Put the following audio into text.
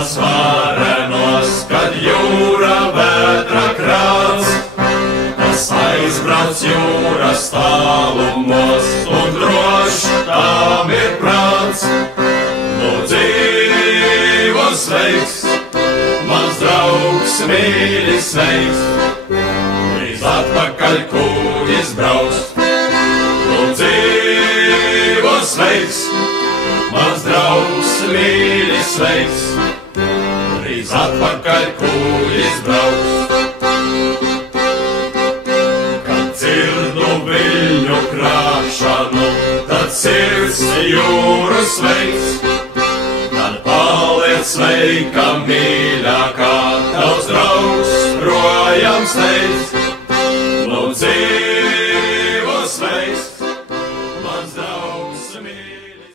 dienas varenos, kad jūra vētra krāts. Tas aizbrauc jūras tālumos, un droši tām ir prāts. Nu dzīvo sveiks, mans draugs mīļi sveiks, līdz atpakaļ kuģis brauks. Nu dzīvo sveiks, mans draugs mīļi sveiks, līdz atpakaļ kuģis brauks. Kad dzirdu viļņu krāšanu, tad sirds jūru sveiks. Tad paliec sveika mīļākā, tavs draugs projām steidz. Nu dzīvo sveiks, mans draugs.